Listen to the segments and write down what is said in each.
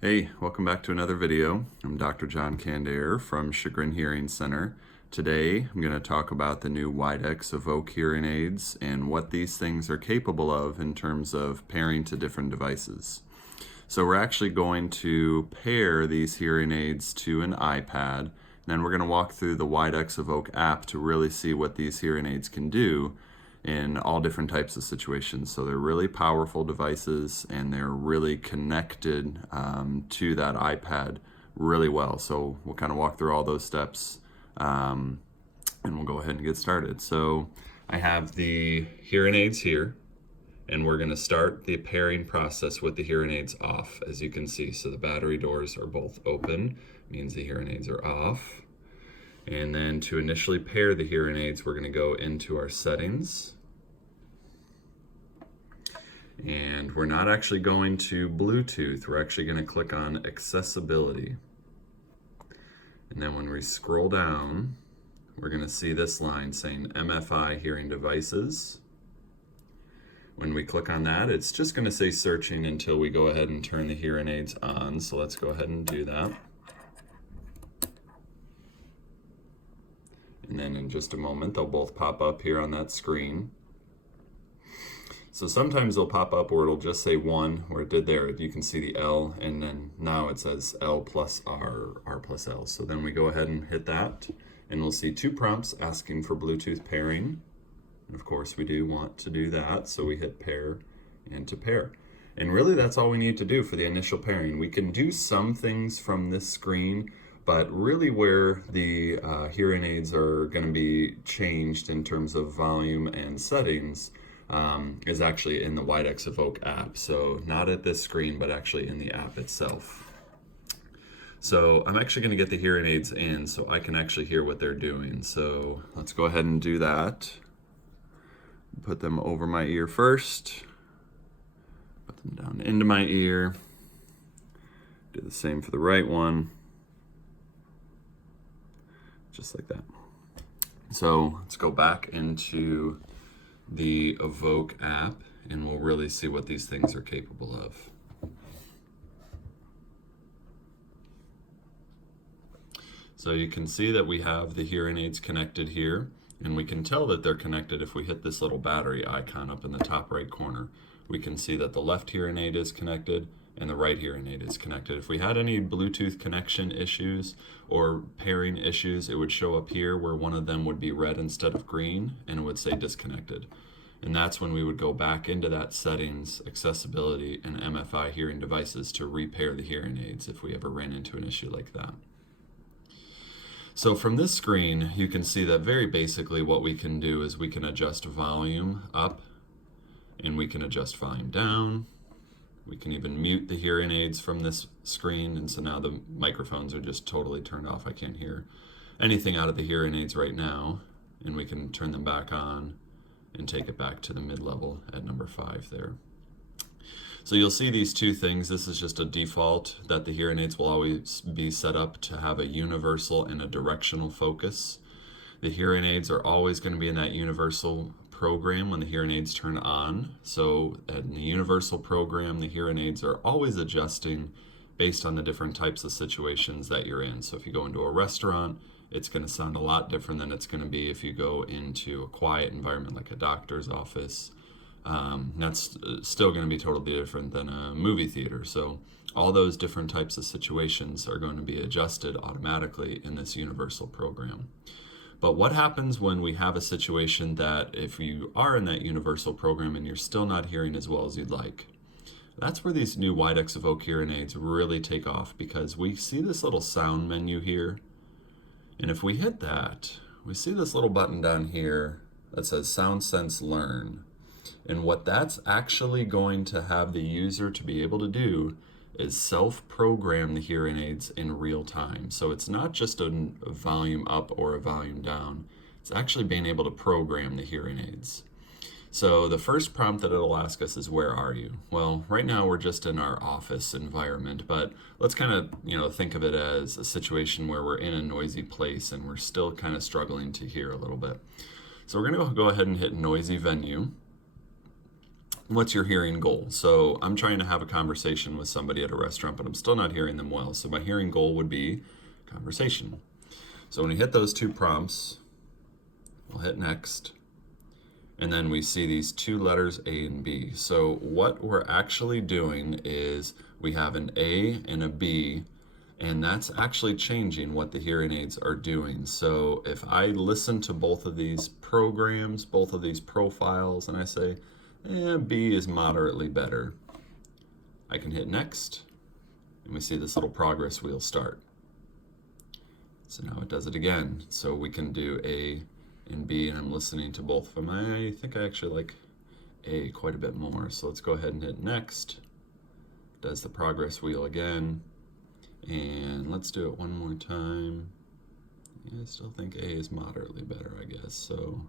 Hey, welcome back to another video. I'm Dr. John Kandare from Chagrin Hearing Center. Today I'm going to talk about the new Widex Evoke hearing aids and what these things are capable of in terms of pairing to different devices. So we're actually going to pair these hearing aids to an iPad, and then we're going to walk through the Widex Evoke app to really see what these hearing aids can do in all different types of situations. So they're really powerful devices and they're really connected to that iPad really well. So we'll kind of walk through all those steps and we'll go ahead and get started. So I have the hearing aids here and we're going to start the pairing process with the hearing aids off, as you can see. So the battery doors are both open, means the hearing aids are off. And then to initially pair the hearing aids, we're going to go into our settings. And we're not actually going to Bluetooth. We're actually going to click on accessibility. And then when we scroll down, we're going to see this line saying MFI hearing devices. When we click on that, it's just going to say searching until we go ahead and turn the hearing aids on. So let's go ahead and do that. And then in just a moment, they'll both pop up here on that screen. So sometimes they'll pop up where it'll just say 1, where it did there. You can see the L, and then now it says L plus R, R plus L. So then we go ahead and hit that, and we'll see 2 prompts asking for Bluetooth pairing. And of course, we do want to do that, so we hit pair and to pair. And really, that's all we need to do for the initial pairing. We can do some things from this screen, but really where the hearing aids are going to be changed in terms of volume and settings is actually in the Widex Evoke app. So not at this screen, but actually in the app itself. So I'm actually going to get the hearing aids in so I can actually hear what they're doing. So let's go ahead and do that. Put them over my ear first. Put them down into my ear. Do the same for the right one. Just like that. So let's go back into the Evoke app and we'll really see what these things are capable of. So you can see that we have the hearing aids connected here, and we can tell that they're connected if we hit this little battery icon up in the top right corner. We can see that the left hearing aid is connected and the right hearing aid is connected. If we had any Bluetooth connection issues or pairing issues, it would show up here where one of them would be red instead of green and it would say disconnected. And that's when we would go back into that settings, accessibility, and MFI hearing devices to repair the hearing aids if we ever ran into an issue like that. So from this screen, you can see that very basically what we can do is we can adjust volume up and we can adjust volume down. We can even mute the hearing aids from this screen, and so now the microphones are just totally turned off. I can't hear anything out of the hearing aids right now, and we can turn them back on and take it back to the mid-level at number 5 there. So you'll see these 2 things. This is just a default that the hearing aids will always be set up to have a universal and a directional focus. The hearing aids are always going to be in that universal program when the hearing aids turn on. So in the universal program, the hearing aids are always adjusting based on the different types of situations that you're in. So if you go into a restaurant, it's going to sound a lot different than it's going to be if you go into a quiet environment like a doctor's office. That's still going to be totally different than a movie theater. So all those different types of situations are going to be adjusted automatically in this universal program. But what happens when we have a situation that if you are in that universal program and you're still not hearing as well as you'd like? That's where these new Widex Evoke hearing aids really take off, because we see this little sound menu here. And if we hit that, we see this little button down here that says SoundSense Learn. And what that's actually going to have the user to be able to do is self-program the hearing aids in real time. So it's not just a volume up or a volume down. It's actually being able to program the hearing aids. So the first prompt that it'll ask us is, where are you? Well, right now we're just in our office environment, but let's kind of, think of it as a situation where we're in a noisy place and we're still kind of struggling to hear a little bit. So we're going to go ahead and hit noisy venue. what's your hearing goal? So I'm trying to have a conversation with somebody at a restaurant, but I'm still not hearing them well. So my hearing goal would be conversation. So when we hit those two prompts, we'll hit next. And then we see these two letters A and B. So what we're actually doing is we have an A and a B, and that's actually changing what the hearing aids are doing. So if I listen to both of these programs, both of these profiles, and I say, B is moderately better, I can hit next, and we see this little progress wheel start. So now it does it again. So we can do A and B, and I'm listening to both of them. I think I actually like A quite a bit more. So let's go ahead and hit next. Does the progress wheel again. And let's do it one more time. Yeah, I still think A is moderately better, I guess. So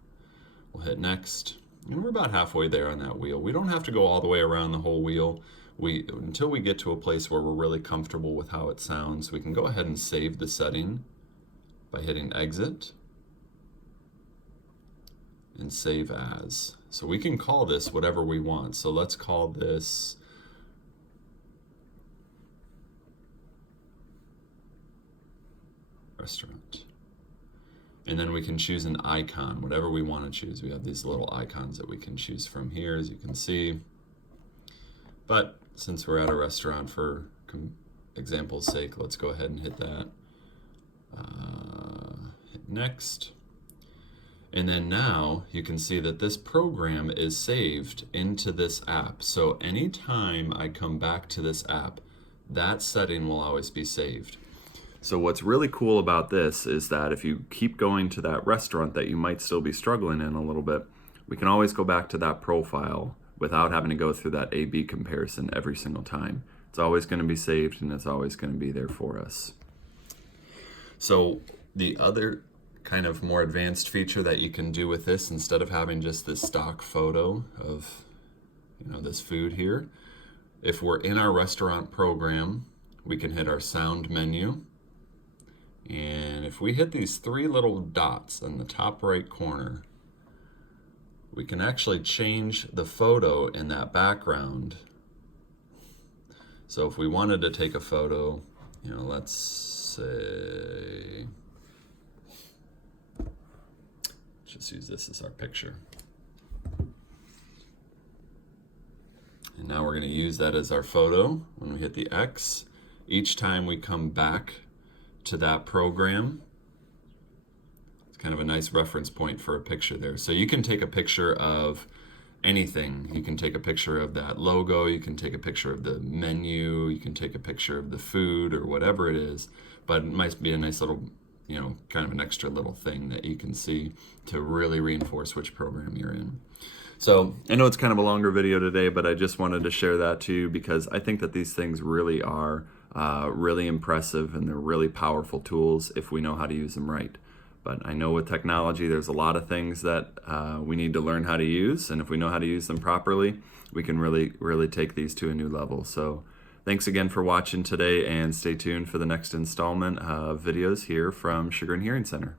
we'll hit next. And we're about halfway there on that wheel. We don't have to go all the way around the whole wheel. Until we get to a place where we're really comfortable with how it sounds, we can go ahead and save the setting by hitting exit and save as. So we can call this whatever we want. So let's call this restaurant. And then we can choose an icon, whatever we want to choose. We have these little icons that we can choose from here, as you can see. But since we're at a restaurant, for example's sake, let's go ahead and hit that. Hit next. And then now you can see that this program is saved into this app. So anytime I come back to this app, that setting will always be saved. So what's really cool about this is that if you keep going to that restaurant that you might still be struggling in a little bit, we can always go back to that profile without having to go through that A-B comparison every single time. It's always going to be saved, and it's always going to be there for us. So the other kind of more advanced feature that you can do with this, instead of having just this stock photo of, this food here, if we're in our restaurant program, we can hit our sound menu. And if we hit these three little dots in the top right corner, we can actually change the photo in that background. So if we wanted to take a photo, let's say, just use this as our picture. And now we're going to use that as our photo when we hit the X. Each time we come back to that program, it's kind of a nice reference point for a picture there. So you can take a picture of anything. You can take a picture of that logo, you can take a picture of the menu, you can take a picture of the food or whatever it is, but it might be a nice little, kind of an extra little thing that you can see to really reinforce which program you're in. So I know it's kind of a longer video today, but I just wanted to share that to you because I think that these things really are really impressive, and they're really powerful tools if we know how to use them right. But I know with technology, there's a lot of things that we need to learn how to use, and if we know how to use them properly, we can really take these to a new level. So thanks again for watching today, and stay tuned for the next installment of videos here from Chagrin Hearing Center.